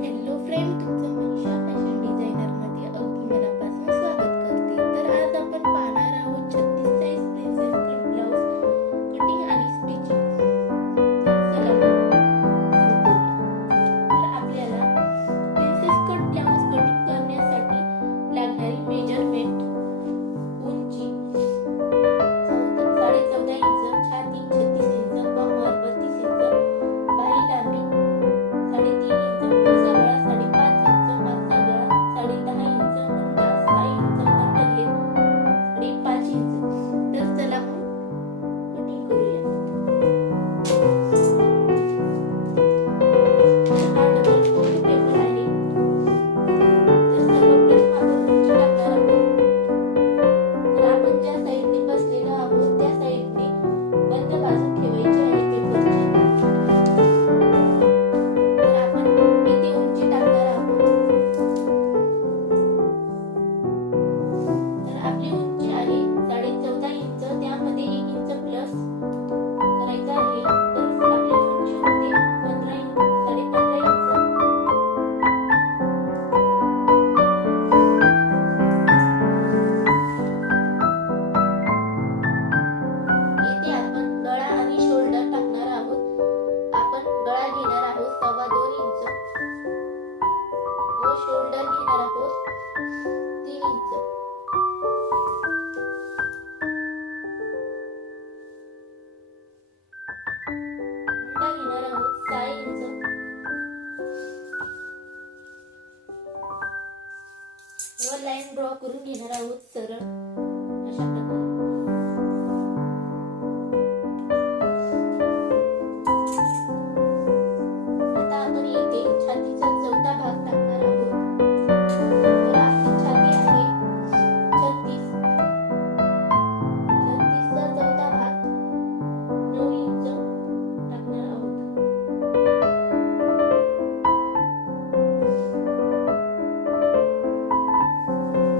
Hello friend, तुमचं Manisha fashion डिझायनरमध्ये अगदी मनापासून स्वागत करते. तर आज आपण पाहणार आहोत 36 size princess cut blouse cutting आणि स्टिचिंग. तर चला मग सुरू करूया. तर आपल्याला प्रिन्सेस कट ब्लाउज कटिंग करण्यासाठी लागणारी मेजरमेंट: उंची 14.5 इंच, छाती 36 इंच, कमर 32 इंच, बाही लांबी 3.5 इंच, पुढचा गळा 5.5 इंच, मागचा गळा 10.5 इंच, मुंडा 6 इंच, दंडघेर 5.5 इंच. तर चला मग कटिंग करूया. तर हा डबल फोल्ड पेपर आहे. तर सर्वप्रथम आपण उंची टाकणार आहोत. तर आपण ज्या साईडने बसलेलो आहोत त्या साईडने बंद बाजू ठेवायची आहे पेपरची. तर आपण इथे उंची टाकणार आहोत. तर आपली उंची आहे 14.5 इंच, त्यामध्ये 1 इंच प्लस करायचा आहे. तर आपली उंची होते 15 इंच, 15.5 इंच. येथे आपण गळा आणि शोल्डर टाकणार आहोत. आपण गळा घेणार आहोत 2.25 इंच व शोल्डर घेणार आहोत 3 इंच. मुंडा घेणार आहोत 6 इंच व लाईन ड्रॉ करून घेणार आहोत सरळ अशा प्रकारे. आता आपण येथे छातीचा चौथा भाग टाकणार आहोत. तर आपली छाती आहे 36. 36 चा चौथा भाग 9 इंच टाकणार आहोत.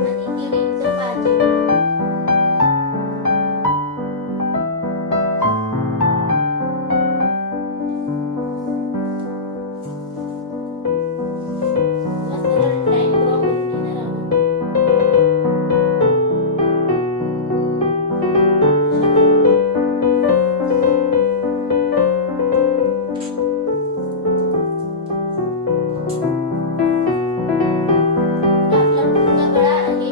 आणि 1.5 इंच मार्जिन. व सरळ लाईन ड्रॉ करून घेणार आहोत अशा प्रकारे. तर आपला पुढचा गळा आहे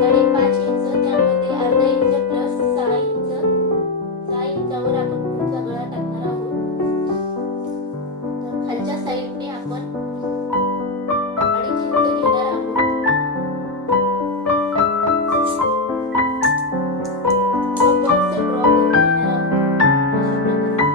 5.5 इंच, त्यामध्ये अर्धा इंच प्लस 6 इंच. 6 इंचावर आपण पुढचा गळा टाकणार आहोत. तर खालच्या साईडने आपण 2.5 इंच घेणार आहोत व बॉक्स ड्रॉ करून घेणार आहोत अशा प्रकारे.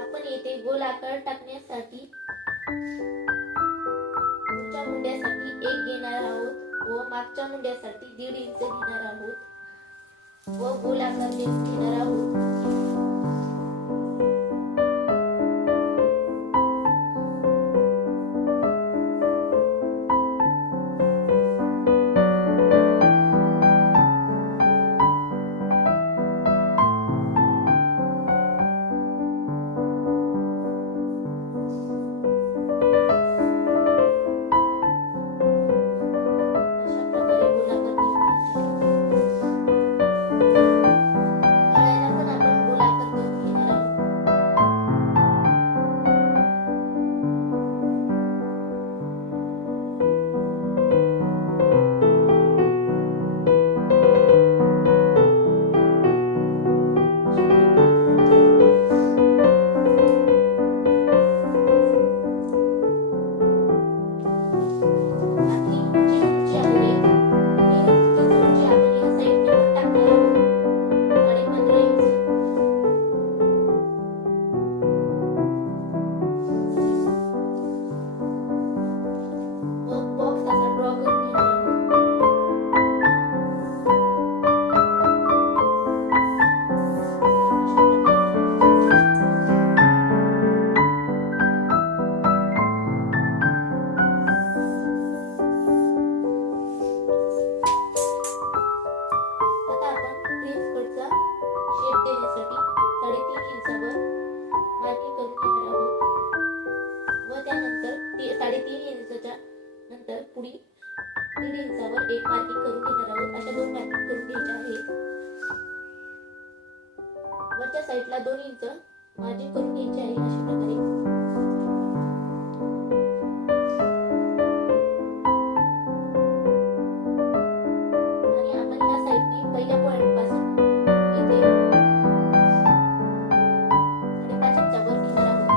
आपण येथे गोल आकार टाकण्यासाठी पुढच्या मुंड्यासाठी 1 घेणार आहोत व मागच्या मुंड्यासाठी 1.5 इंच घेणार आहोत व गोल आकार घेणार आहोत. अशा प्रकारे गोल आकार देऊन घेणार आहोत. गळ्याला पण आपण गोल पुढील 1.5 इंचावर एक मार्किंग करून घेणार आहोत. अशा 2 मार्किंग करून घ्यायच्या आहेत. वरच्या साईडला 2 इंच मार्जिन करून घ्यायचे आहे अशा प्रकारे. आणि आपण या साईडने पहिल्या पॉइंट पासून इथे 5.5 इंचावर घेणार आहोत.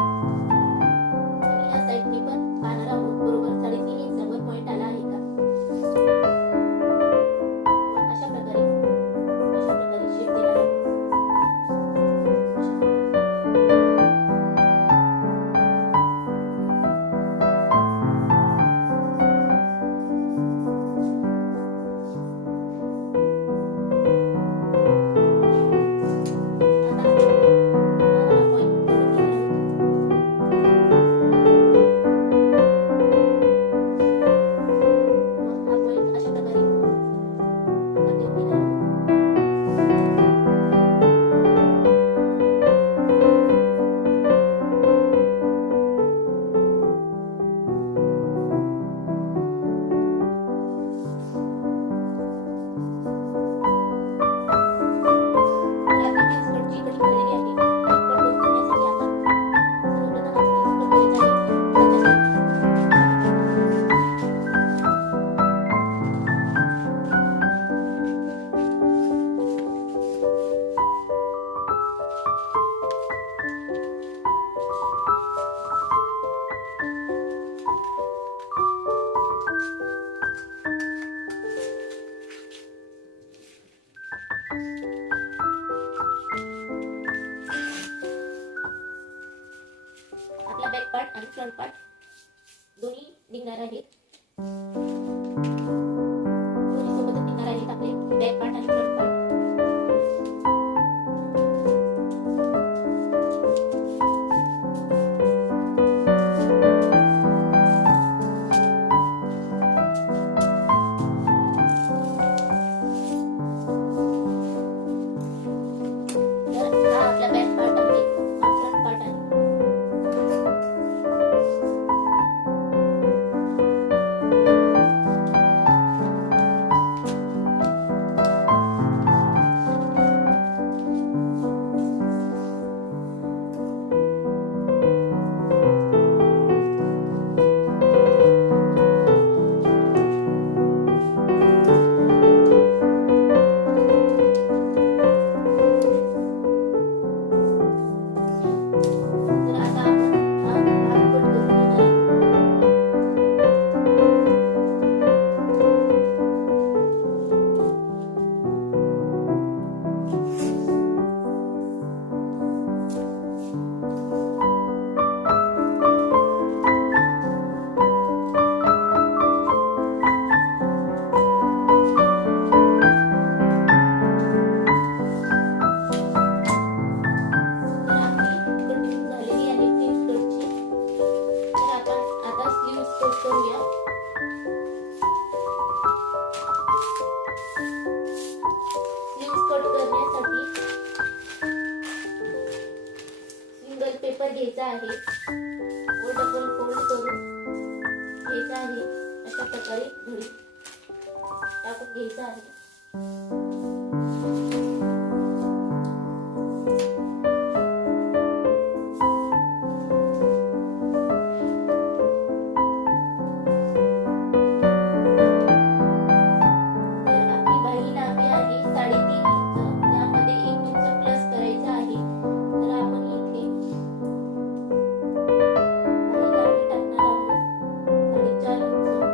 आणि या साईडने पण पाहणार आहोत बरोबर 3.5 इंचावर पॉइंट आला आहे का. अशा प्रकारे शेप देणार आहोत. आपला बॅक पार्ट आणि फ्रंट पार्ट दोन्ही निघणार आहेत. दोन्ही सोबतच निघणार आहेत आपले बॅक पार्ट आणि फ्रंट पार्ट. तर हा आपला बॅक पार्ट आहे, हा फ्रंट पार्ट आहे. तर आता आपण हा भाग कट करून घेणार आहोत. तर आपली कटिंग झालेली आहे स्लीव्स कटची. तर आपण आता स्लीव्स कट करूया. स्लीव्स कट करण्यासाठी सिंगल पेपर घ्यायचा आहे व डबल फोल्ड करून घ्यायचा आहे. अशा प्रकारे घडी टाकून घ्यायचा आहे. तर आपली बाही लांबी आहे 3.5 इंच. त्यामध्ये 1 इंच प्लस करायचा आहे. तर आपण इथे बाही लांबी टाकणार आहोत 4.5 इंच.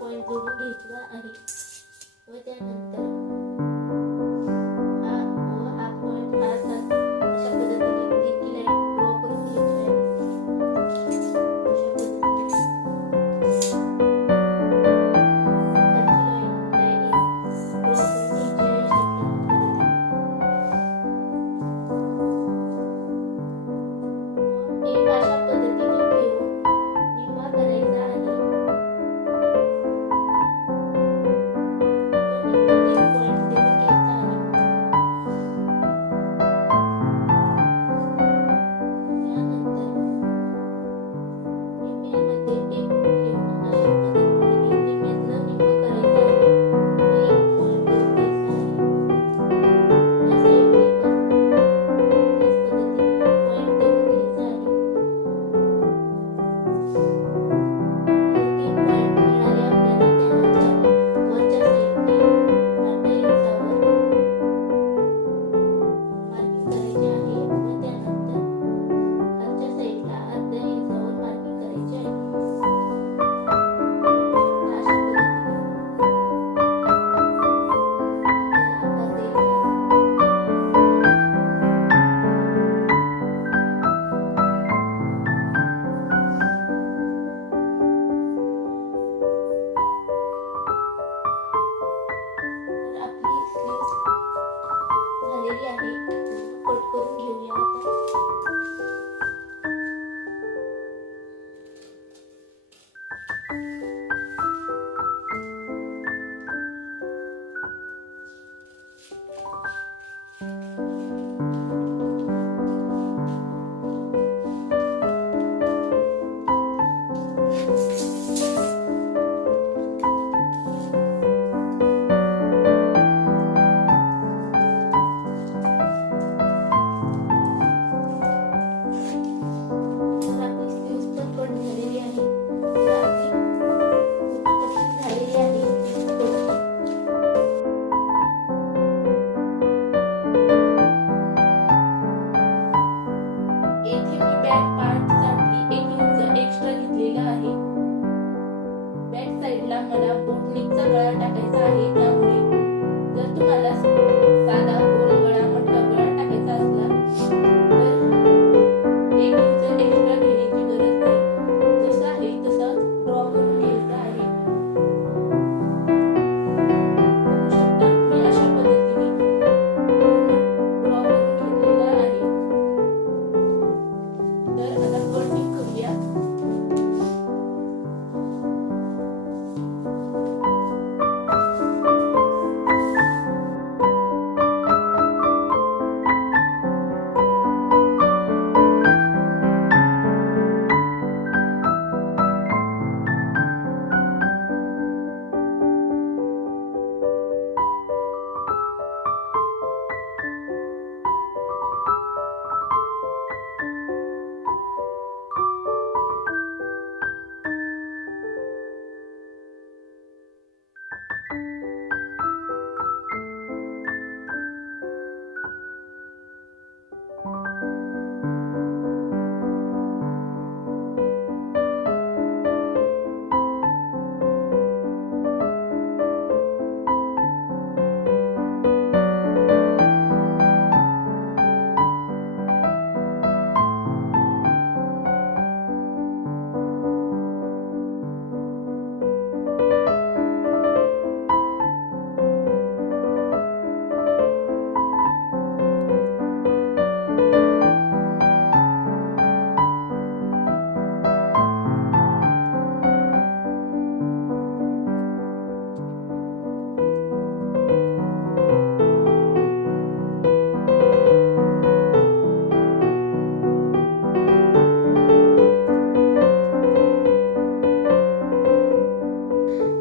पॉइंट जोडून घ्यायचा आहे व त्यानंतर हा पॉइंट हा अशा पद्धतीने तिरकी लाईन ड्रॉ करून घ्यायची आहे. अशा पद्धतीने खालची लाईन ड्रॉ करून घ्यायची आहे अशा पद्धतीने. एक अशा पद्धतीने ठेवून निम्मा करायचा आहे. झालेली आहे. कट करून घेऊया आता. मला बोटनिकचा गळा टाकायचा आहे. त्यामुळे जर तुम्हाला साधा गोल गळा मटका गळा टाकायचा असला तर 1 इंच एक्स्ट्रा घेण्याची गरज नाही. जसा आहे तसा ड्रॉ करून घ्यायचा आहे. बघू शकता मी अशा पद्धतीने ड्रॉ करून घेतलेला आहे. तर आता कटिंग करूया.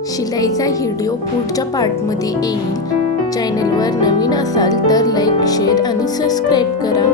शिलाईचा व्हिडिओ पुढच्या पार्टमध्ये येईल. चॅनलवर नवीन असाल तर लाईक, शेअर आणि सबस्क्राईब करा.